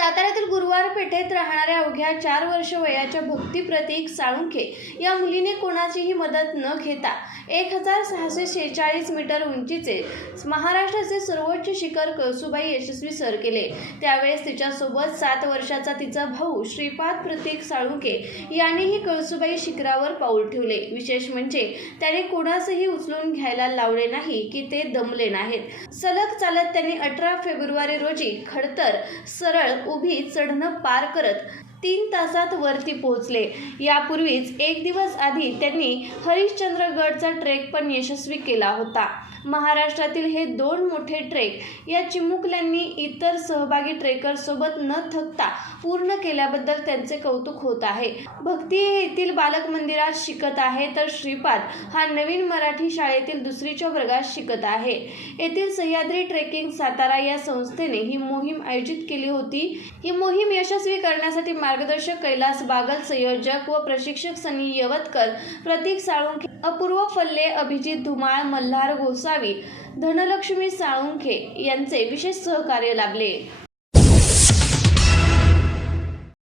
साताऱ्यातील गुरुवार पेठेत राहणाऱ्या अवघ्या चार वर्ष वयाच्या भक्ती प्रतीक साळुंखे या मुलीने कोणाचीही मदत न घेता एक हजार सहाशे शेहेचाळीस मीटर उंचीचे महाराष्ट्राचे सर्वोच्च शिखर कळसुबाई यशस्वी सर केले. त्यावेळेस तिच्यासोबत सात वर्षाचा तिचा भाऊ श्रीपाद प्रतीक साळुंखे यानेही कळसुबाई शिखरावर पाऊल ठेवले. विशेष म्हणजे त्याने कोणासही उचलून घ्यायला लावले नाही की ते दमले नाहीत. सलग चालत त्यांनी अठरा फेब्रुवारी रोजी खडतर सरळ उभी चढणं पार करत तीन तासात वरती पोहोचले. यापूर्वीच एक दिवस आधी त्यांनी हरिश्चंद्रगडचा ट्रेक पण यशस्वी केला होता. महाराष्ट्रातील हे दोन मोठे ट्रेक या चिमुकल्यांनी इतर सहभागी ट्रेकरसोबत न थकता पूर्ण केल्याबद्दल त्यांचे कौतुक होत आहे. भक्ती हे येथील बालक मंदिरात शिकत आहे तर श्रीपाद हा नवीन मराठी शाळेतील दुसरीच्या वर्गात शिकत आहे. येथील सह्याद्री ट्रेकिंग सातारा या संस्थेने ही मोहीम आयोजित केली होती. ही मोहीम यशस्वी करण्यासाठी मार्गदर्शक कैलास बागल संयोजक व प्रशिक्षक सनी यवतकर प्रतीक साळुंखे अपूर्व फल्ले अभिजित धुमाळ मल्हार गोसावी धनलक्ष्मी साळुंखे यांचे विशेष सहकार्य लाभले.